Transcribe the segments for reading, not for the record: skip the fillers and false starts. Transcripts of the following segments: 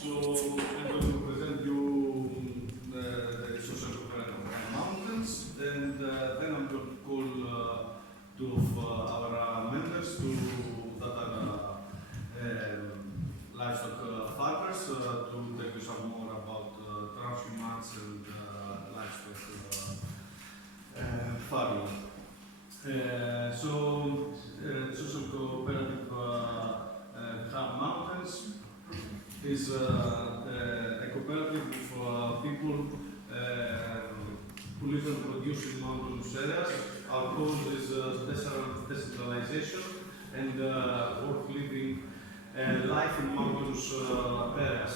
So I'm going to present you the social cooperative mountains, and then I'm going to call two of our members that are livestock farmers to tell you some more about Trashumancia and livestock farming. Social cooperative mountains is a cooperative of people who live and produce in mountainous areas. Our goal is decentralization and work living life in mountainous areas.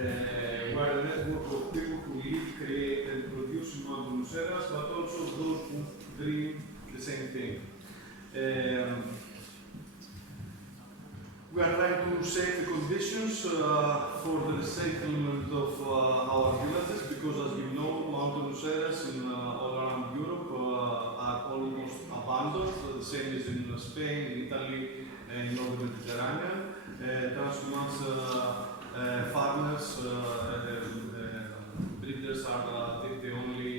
We are a network of people who live, create and produce in mountainous areas, but also those who dream the same thing. We are trying to save the conditions for the resettlement of our villages, because as you know, mountainous areas in all around Europe are almost abandoned. The same is in Spain, Italy, and Northern Mediterranean. Trashumancia farmers, breeders are the only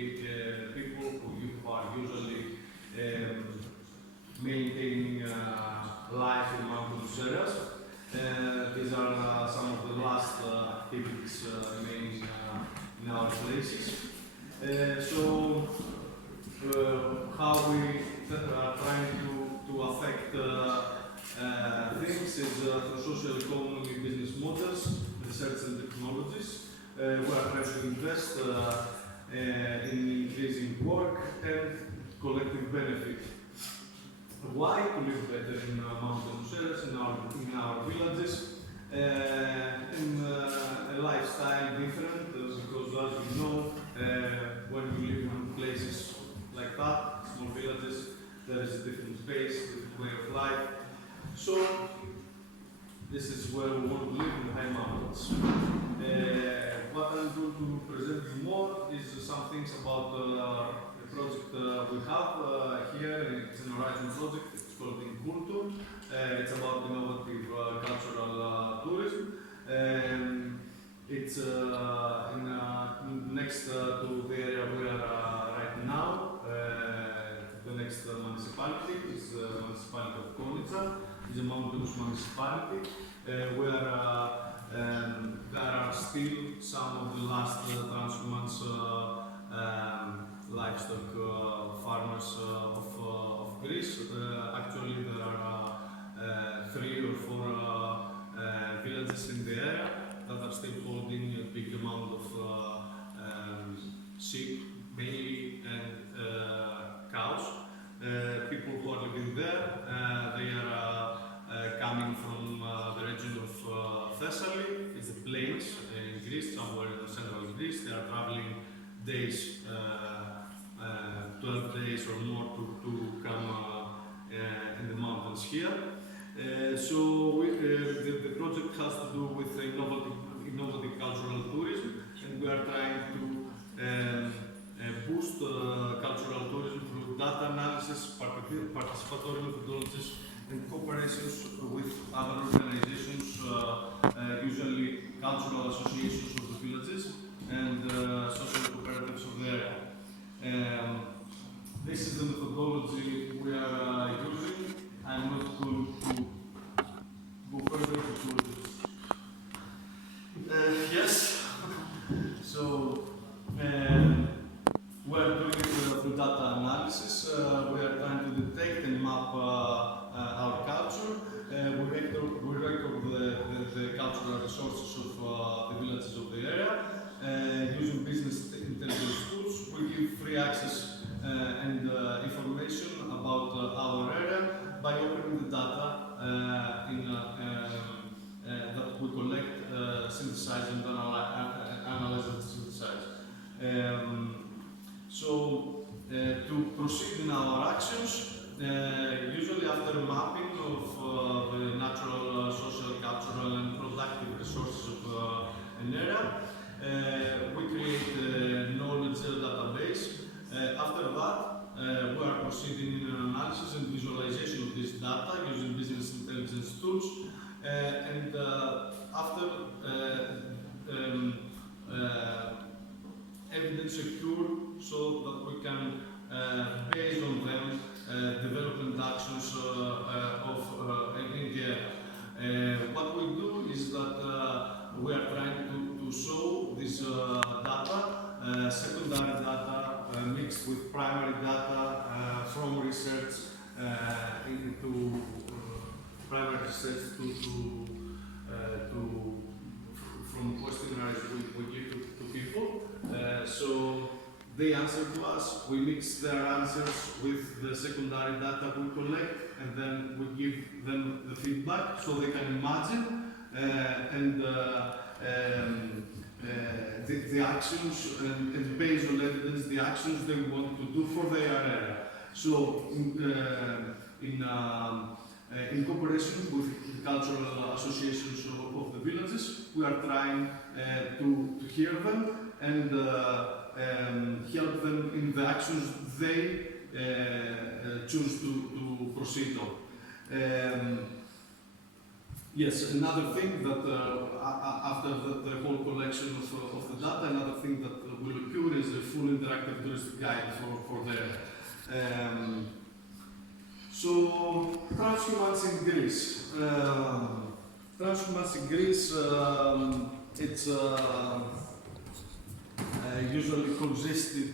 people who are usually maintaining life in mountainous areas. These are some of the last activities remaining in our places. How we are trying to affect things is through social economy business models, research and technologies. We are trying to invest in increasing work and collective benefit. Why? To live better in mountainous areas, in our villages, in a lifestyle different, because as you know, when you live in places like that, small villages, there is a different pace, different way of life. So this is where we want to live, in the high mountains. What I'm going to present you more is some things about the project we have here. It's an horizon project. It's called Inculture. It's about innovative cultural tourism. It's next to the area we are right now. The next municipality is the municipality of Konica. It's a mountainous municipality where there are still some of the last Trashumancia livestock farmers of Greece. Actually, there are 3 or 4 villages in the area that are still holding a big amount of sheep, mainly, and cows. People who are living there, they are coming from the region of Thessaly. It's the plains in Greece, somewhere in central Greece. They are traveling days, 12 days or more to come in the mountains here. The project has to do with innovative cultural tourism, and we are trying to boost cultural tourism through data analysis, participatory methodologies, and cooperations with other organizations, usually cultural associations of the villages and social cooperatives of the area. This is the methodology we are using. I'm not going to go further into this. Yes. So we're doing it through data analysis. We are trying to detect and map our culture. We record the cultural resources of the villages of the area. Using business intelligence tools, we give free access and information about our area by opening the data that we collect, synthesize, and analyze and synthesize. To proceed in our actions, usually after mapping of the natural, social, cultural, and productive resources of an area, we create a knowledge database. After that, we are proceeding in an analysis and visualization of this data using business intelligence tools. After secure so that we can, based on them, development actions in the area. What we do is that we are trying to show this data, secondary data mixed with primary data from research into primary research from questionnaires we give to people. So they answer to us, we mix their answers with the secondary data we collect, and then we give them the feedback so they can imagine the actions and based on evidence the actions they want to do for their area. So in cooperation with the cultural associations of the villages, we are trying to hear them and help them in the actions they choose to proceed on. Yes, another thing that after the whole collection of the data, another thing that will occur is a full interactive touristic guide for there. So, transhumance in Greece. Transhumance in Greece, it's usually consisted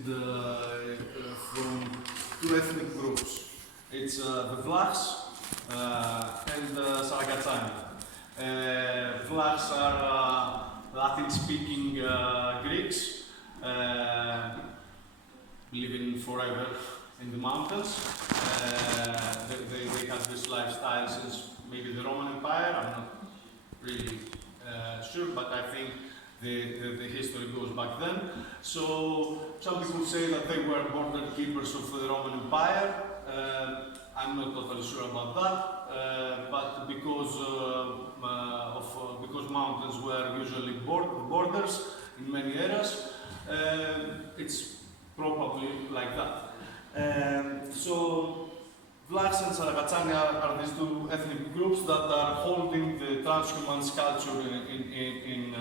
from two ethnic groups. It's the Vlachs and Saragatsani. Vlachs are Latin-speaking Greeks living forever in the mountains. They have this lifestyle since maybe the Roman Empire. I'm not really sure, but I think the history goes back then. So some people say that they were border keepers of the Roman Empire. I'm not totally sure about that, but because mountains were usually borders in many areas, it's probably like that. So Vlachs and Saragatsani are these two ethnic groups that are holding the transhumance culture in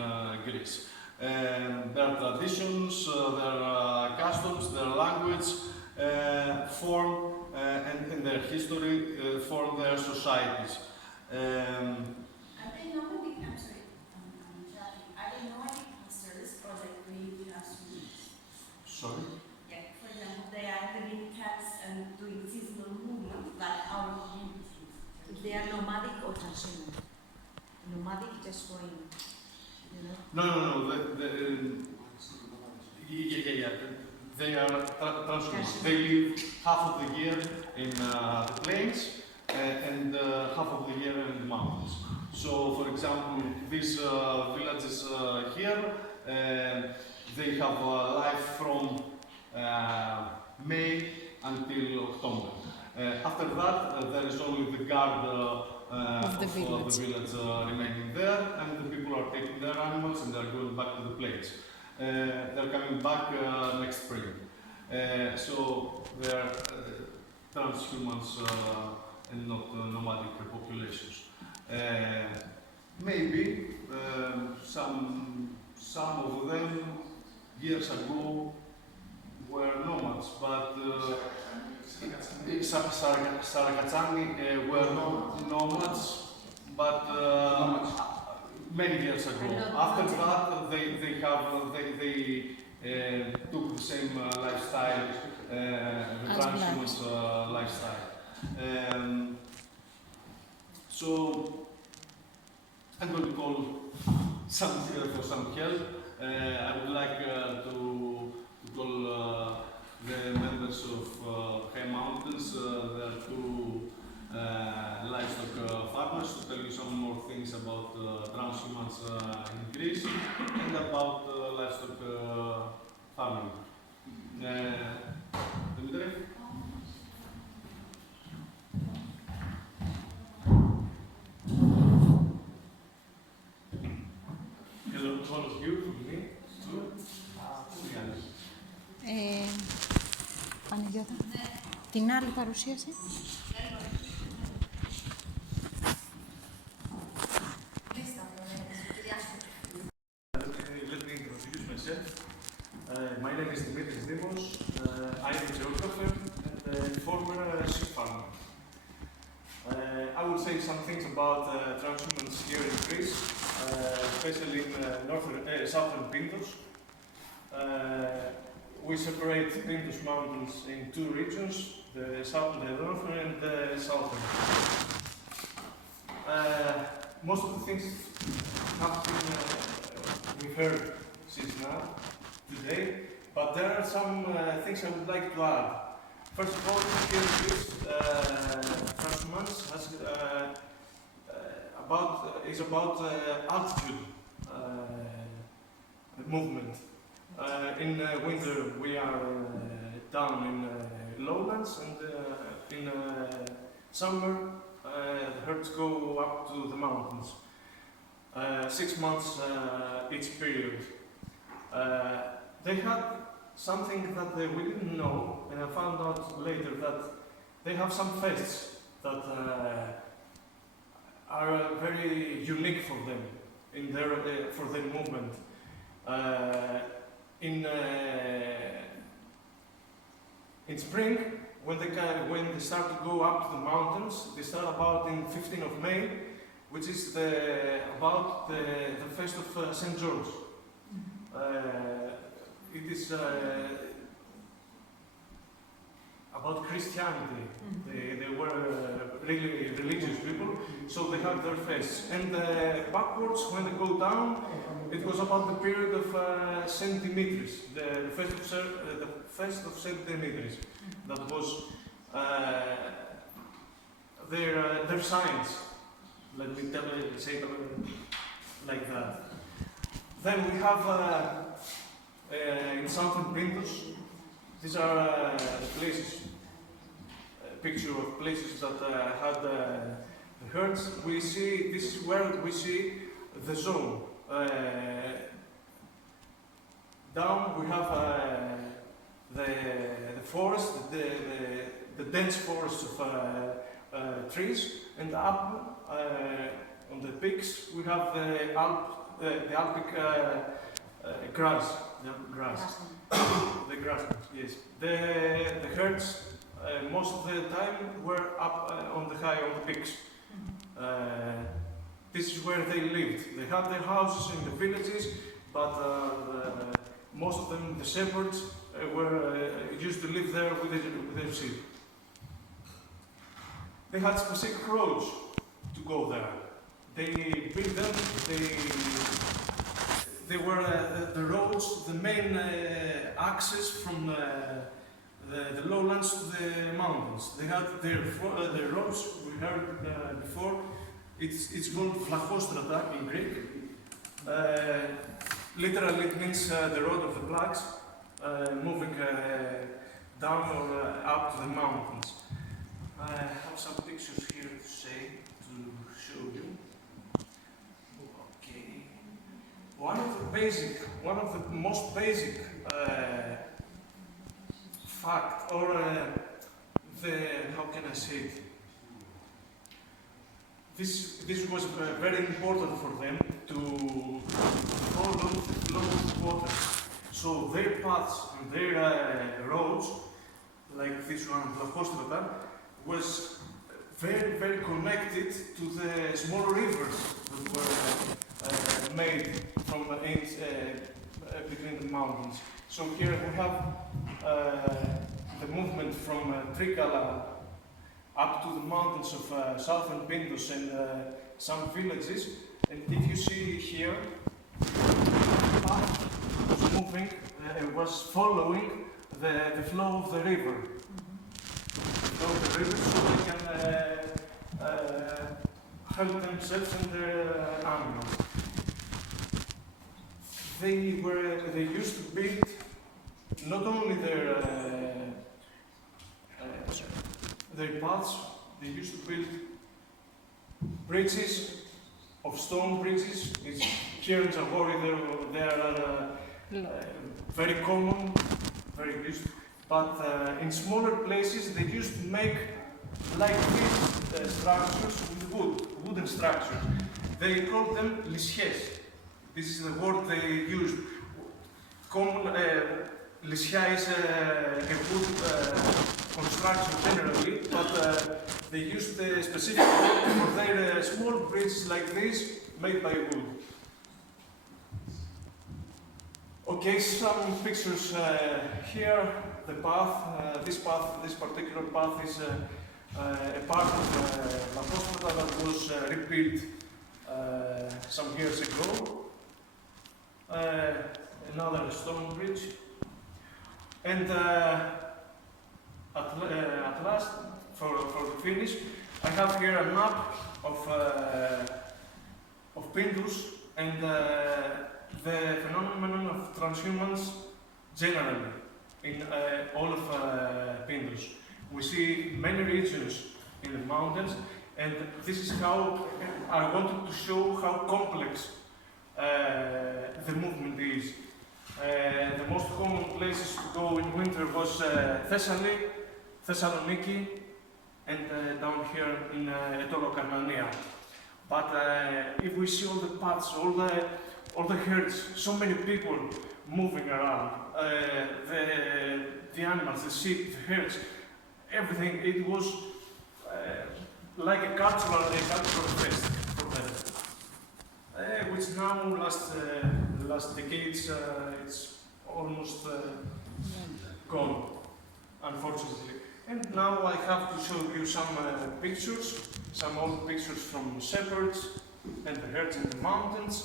Greece. Their traditions, their customs, their language form and their history form their societies. Are they nomadic? I'm sorry, are they nomadic pastors or like really transhumans? Sorry? Yeah, for example, they are living camps and doing seasonal movement like our community. They are nomadic or transhuman? Nomadic just going, you know? No. Yeah. They are transhumans. They live half of the year in the plains and half of the year in the mountains. So, for example, these villages here, they have life from May until October. After that, there is only the guard of the village remaining there, and the people are taking their animals and they are going back to the plains. They're coming back next spring. So they're transhumans and not nomadic populations. Maybe some of them years ago were nomads, but Saragatsani were not nomads, but many years ago. After that, they took the same lifestyle, the transhumance lifestyle. So I'm going to call for some help. I would like to call the members of High Mountains. There are two livestock farmers to tell you some more things about transhumance in Greece and about livestock farming. Dimitri? Hello to all of you from me. Παναγιώτα, την άλλη παρουσίαση. Let me introduce myself. My name is Dimitris Dimos. I'm a geographer and a former sheep farmer. I will say some things about transhumance here in Greece, especially in southern Pindos. We separate Pindos Mountains in two regions, the northern and the southern. Most of the things have been we've heard since now, today, but there are some things I would like to add. First of all, here in Greece, transhumance is about altitude movement. In winter, we are down in lowlands, and in summer, the herds go up to the mountains. 6 months each period. They had something that we didn't know, and I found out later that they have some fests that are very unique for them in for their movement. In spring, when they start to go up to the mountains, they start about in 15th of May, which is about the feast of St. George. It is about Christianity. They were really religious people, so they have their feasts. And backwards, when they go down, it was about the period of Saint Dimitris, the feast of Saint Dimitris. That was their science. Let me say it like that. Then we have in southern Pindos, these are the places, picture of places that had the herds. This is where we see the zone. Down we have the forest, the dense forest of trees, and up on the peaks we have the Alpic grass. The grass, yes. The herds most of the time were up on the peaks. This is where they lived. They had their houses in the villages, but most of them, the shepherds, used to live there with their sheep. They had specific roads to go there. They built them. They were the roads, the main access from the lowlands to the mountains. They had their roads. We heard before. It's called Vlachostrata in Greek. Literally, it means the road of the blacks, moving down or up to the mountains. I have some pictures here to show you. Okay. One of the most basic fact, or how can I say it? This was very important for them to follow the flow of water. So their paths and their roads, like this one, Vlachostrata, was very, very connected to the small rivers that were made from between the mountains. So here we have the movement from Trikala up to the mountains of southern Pindos and some villages. And if you see here, the path was moving, was following the flow of the river. So they can help themselves and their animals. They used to build not only their paths, they used to build bridges, of stone bridges. Here in Zagori they are very common, very used. But in smaller places, they used to make like these structures with wooden structures. They called them lisches. This is the word they used. common, Liscia is a wood construction generally, but they used specifically for their small bridges like this, made by wood. Okay, some pictures here. The path, this particular path is a part of La Hospital that was rebuilt some years ago. Another stone bridge. And at last, for the finish, I have here a map of Pindus and the phenomenon of transhumance generally in all of Pindus. We see many regions in the mountains, and this is how I wanted to show how complex the movement is. The most common places to go in winter was Thessaloniki, and down here in Etolokarnania. But if we see all the paths, all the herds, so many people moving around, the animals, the sheep, the herds, everything, it was like a cultural fest for them. Which now, last decades, it's almost gone, unfortunately. And now I have to show you some pictures, some old pictures from shepherds and the herds in the mountains.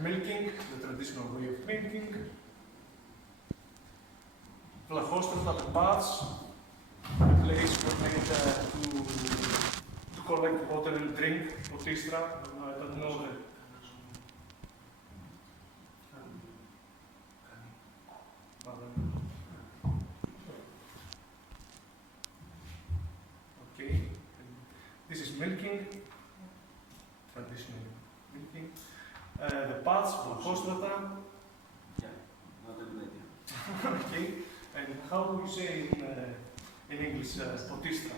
Milking, the traditional way of milking. Vlachostrata, the baths, a place made to collect water and drink. Potistra, I don't know the. Okay, this is milking, traditional milking. The paths, Vlachostrata. Yeah, not a good idea. Okay, and how do you say in English, Potistra?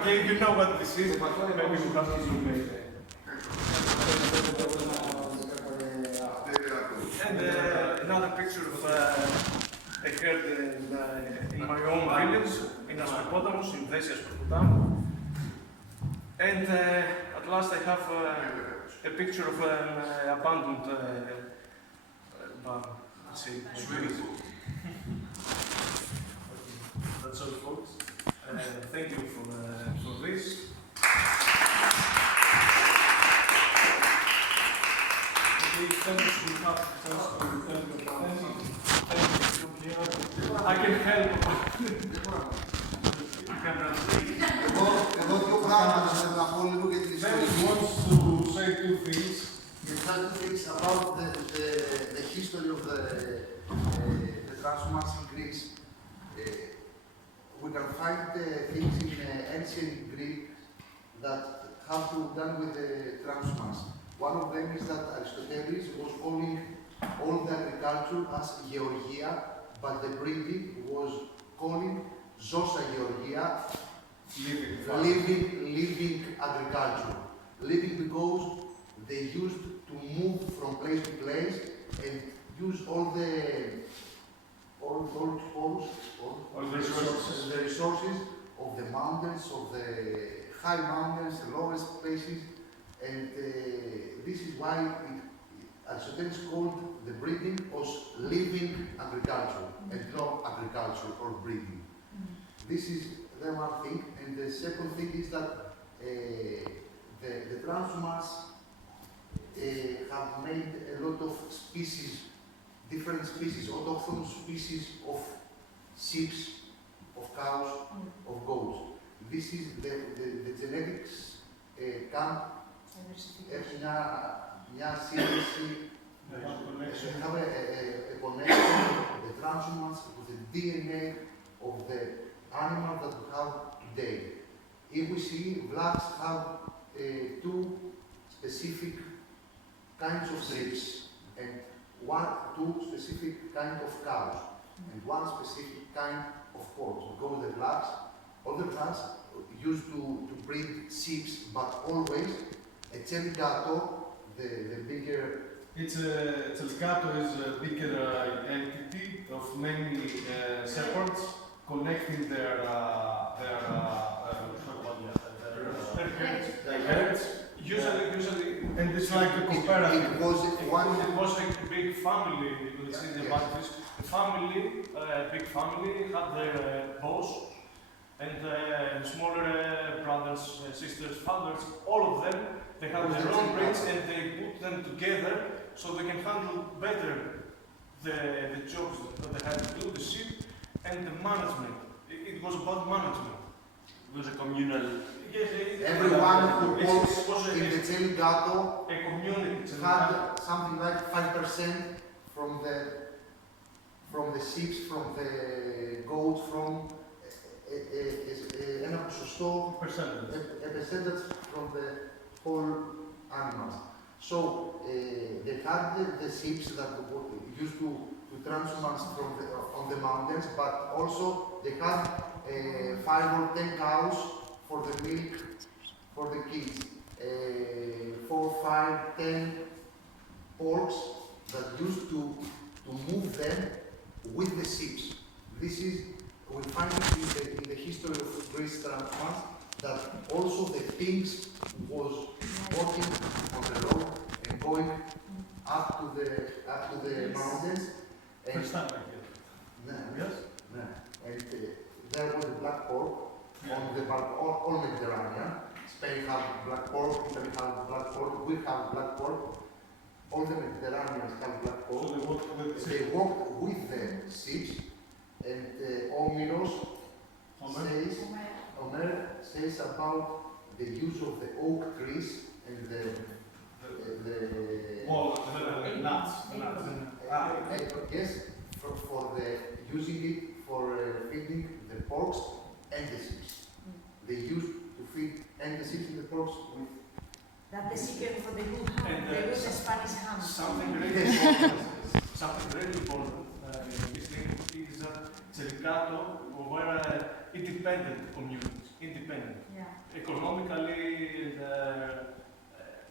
Okay, you know what this is. Maybe you have to zoom in. And another picture of a herd in my own village, in Asperpotamus, in Thesias Perpotamu. And at last I have a picture of an abandoned barn. Let's see. That's all, folks. Thank you for this. I can help. Εγώ δύο πράγματα θέλω να πω λίγο για την ιστορική. wants to say two things. Two things about the history of the transhumance in Greece. We can find things in ancient Greek that have to do with the transhumance. One of them is that Aristoteles was calling all the agriculture as Georgia, but the breeding was calling Zosa Georgia, living agriculture. Living because they used to move from place to place and use all the resources of the mountains, of the high mountains, the lowest places, and this is why Aristoteles called the breeding as living agriculture and not agriculture or breeding. This is the one thing, and the second thing is that the transhumans have made a lot of species, different species, autochthonous species of sheep, of cows, of goats. This is the genetics camp. Έχει μια σύνδεση, have a connection of the transhumans with the DNA of the animal that we have today. If we see blacks have two specific kinds of sheep and two specific kinds of cows and one specific kind of pork. Because the blacks, all the blacks used to breed sheep, but always a cherry gato, the bigger. Celicato is a bigger entity of many shepherds connecting their herds. Usually, And it's like a cooperative. It was one. it was a big family. Let's say about this. The family, big family, had their boss and smaller brothers, sisters, fathers. All of them, they have their own breeds, and they put them together so they can handle better the jobs that they have to do, the sheep and the management. It was about management. It was a communal. Yes, Everyone who works was in the Celicato a community. had something like 5% from the sheep, from the goats, from ένα ποσοστό, a percentage from the whole animals. So they had the sheep that were used to transhumance on the mountains, but also they had 5 or 10 cows for the milk for the kids, 4, 5, 10 porks that used to move them with the sheep. This is, we find it in the history of Greece transhumance, that also the pigs was walking on the road and going up to the mountains. And, Yes? and there was a black pork on the all Mediterranean. Spain have black pork, Italy have black pork, we have black pork. All the Mediterraneans have black pork. So They walk with the sheep, and Omeros says about the use of the oak trees and the nuts. yes, for the using it for feeding the porks and the sheep. They used to feed and the sheep and the porks with. That's the secret for the good ham, And, the good Spanish ham. Something really important in this thing is that Celicato were independent communities, independent. Yeah. Economically,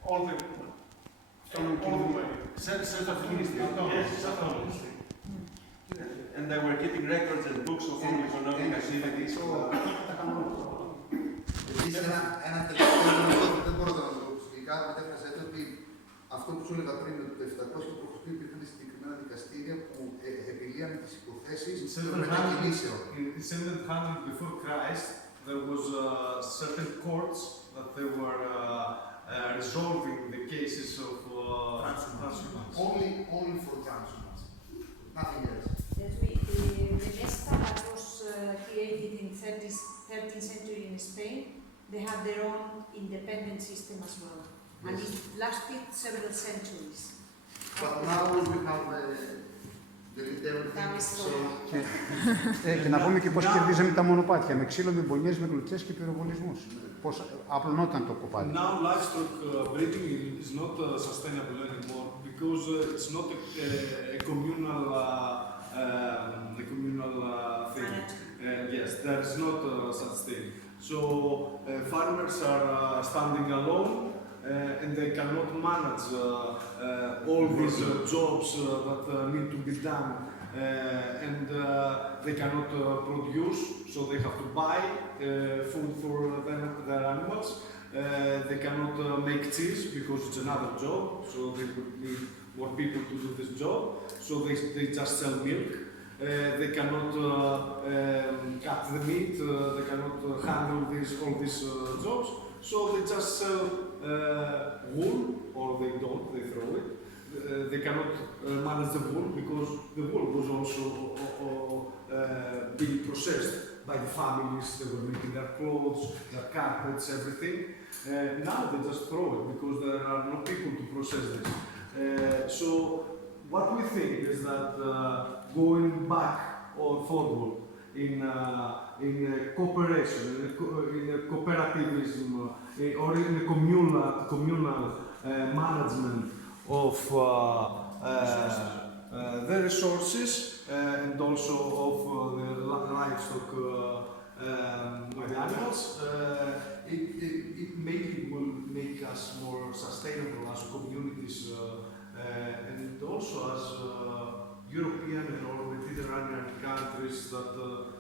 all the way. Self-administrated. Yes, self-administrated. And they were keeping records and books of all economic activities. Επίσης, ένα τελευταίο δεν μπορώ να το πω ψηφικά, μετέφρασετε ότι αυτό που σου έλεγα πριν, ότι το 700 π.Χ. υπήρχαν συγκεκριμένα δικαστήρια που επιλύανε τις υποθέσεις των μετακινήσεων. In 700 before Christ, there was certain courts that they were resolving the cases of transhumance. Only for transhumance, nothing else. Yes, the Mesta that was created in 13th century in Spain, they had their own independent system as well. Yes. And it lasted several centuries. But now we have Now it's so. Και να πούμε και πώς κερδίζαμε τα μονοπάτια, με ξύλο, με μπονιές, με κλωτσές και πυροβολισμούς. Πώς απλωνόταν το κοπάδι. Now livestock breeding is not sustainable anymore because it's not a communal thing. Yes, there is not such thing. So farmers are standing alone and they cannot manage all these jobs that need to be done and they cannot produce, so they have to buy food for their animals. They cannot make cheese because it's another job, so they would need more people to do this job, so they just sell milk. They cannot cut the meat, they cannot handle all these jobs, so they just sell wool, or they don't, they throw it. They cannot manage the wool because the wool was also being processed by the families. They were making their clothes, their carpets, everything. Now they just throw it because there are no people to process this. So what we think is that going back or forward in cooperation, in a cooperativism, or in a communal management of the resources and also of the livestock with animals, it maybe will make us us more sustainable as communities and also as European or Mediterranean countries that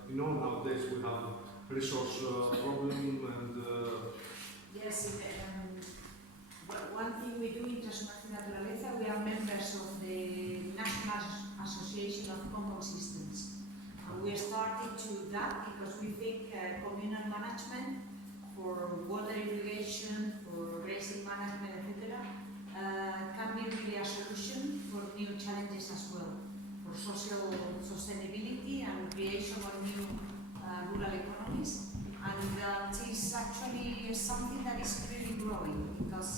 nowadays we have resource problem and yes, one thing we do in Trashumancia y Naturaleza, we are members of the National Association of Common Systems. And we started to that because we think communal management for water irrigation, for grazing management, etc., can be really a solution for new challenges as well, for social sustainability and creation of new rural economies. And that is actually something that is really growing because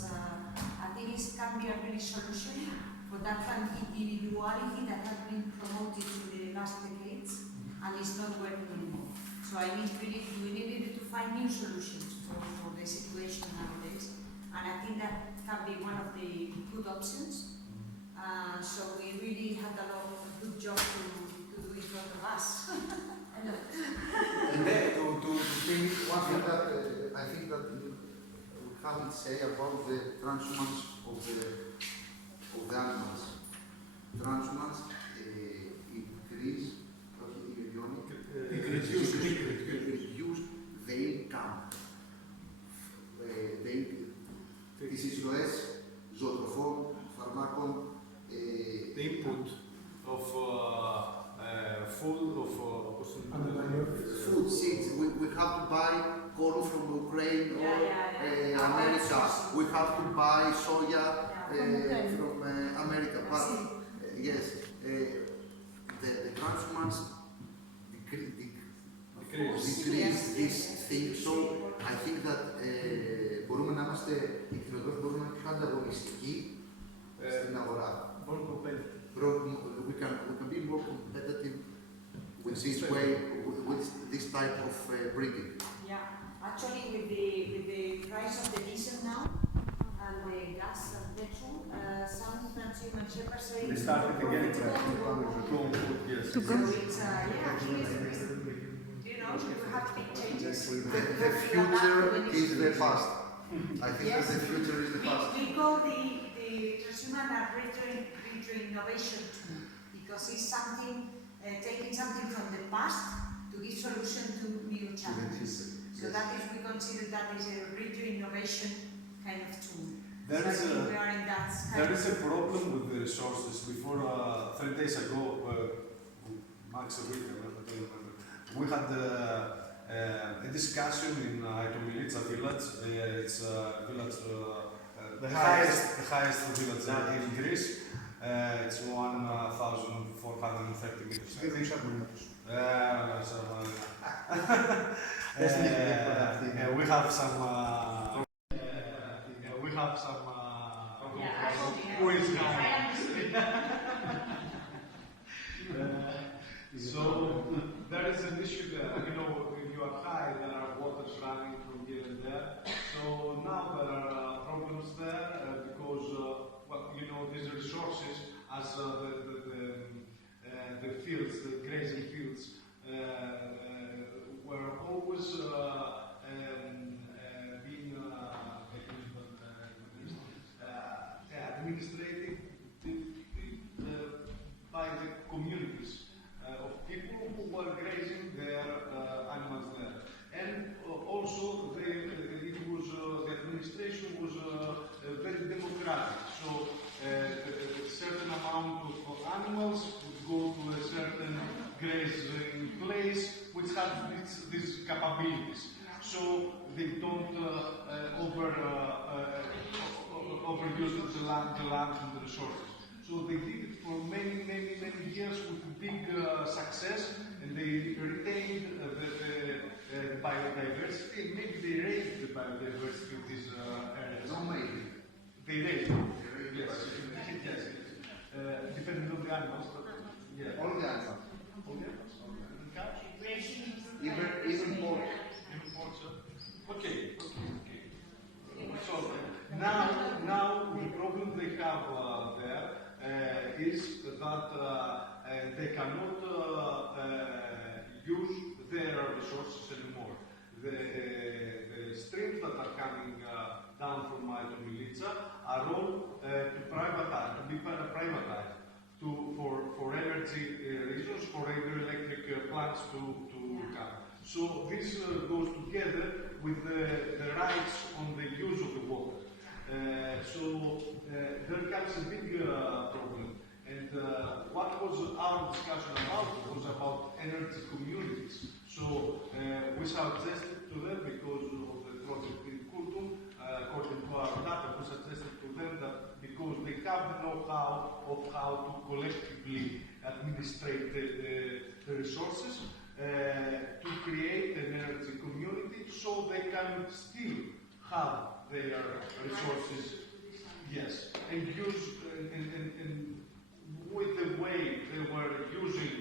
I think it can be a really solution for that kind of individuality that has been promoted in the last decades and is not working anymore. So I think we needed to find new solutions for the situation nowadays, and I think that can be one of the good options. So we really had a lot of good job to do in front of us. And then to finish, one thing that I think that we haven't said about the transhumance of the animals. Transhumance increase the income. Τις εισρωές ζωοτροφών, φαρμάκων, the input of food, of food seeds. We have to buy corn from Ukraine or America. We have to buy soya from America. But yes, the transhumance decrease this thing. So I think that μπορούμε να είμαστε, οι κτηνοτρόφοι μπορούμε να είμαστε πιο ανταγωνιστικοί στην αγορά. We can be more competitive with this way, with this type of breeding. Yeah, actually with the price of the diesel now and the gas and petrol, some human shepherds say they started again to grow food, yes. So it's you know, we have big changes. The future is the past. I think that the future is the past. We call the transhumance a retro-innovation tool because it's something, taking something from the past to give solution to new challenges. So that is, we consider that is a retro-innovation kind of tool. There is a problem with the resources. Before 3 days ago, max a week, we had a discussion in Itomilica village. It's a village, the highest village in Greece. It's 1,430 meters. We have some. Who is now? So there is an issue there. You know, if you are high, there are waters running from here and there. So now there are problems there because, well, you know, these resources, as the fields, the grazing fields, were always being administrated by the communities of people who were grazing their animals there. And also the administration was very democratic. So a certain amount of animals would go to a certain grazing place which had these capabilities. So they don't overuse the land and the resources. So they did it for many years with big success, and they retained the biodiversity. Maybe they raised the biodiversity of these areas. No, maybe. They raised it. Yes. Yes. Depending on the animals. Yeah. All the animals. All the animals. Even more. Okay. So now the problem they have there is that they cannot use their resources anymore. The streams that are coming down from Maito Milica are all to be privatized for energy reasons, for hydroelectric plants to come. So this goes together with the rights on the use of the water. So there comes a big problem. And what was our discussion about? It was about energy communities. So we suggested to them, because of the project in Kurtum, according to our data, we suggested to them that because they have the know-how of how to collectively administrate the resources, to create an energy community so they can still have their resources, yes, and use and with the way they were using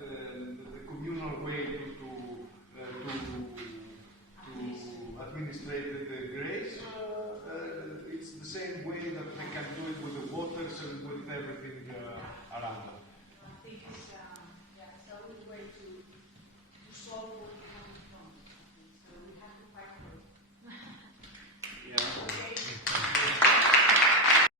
the communal way to administrate the grace, it's the same way that they can do it with the waters and with everything around them. I think it's a solid way to solve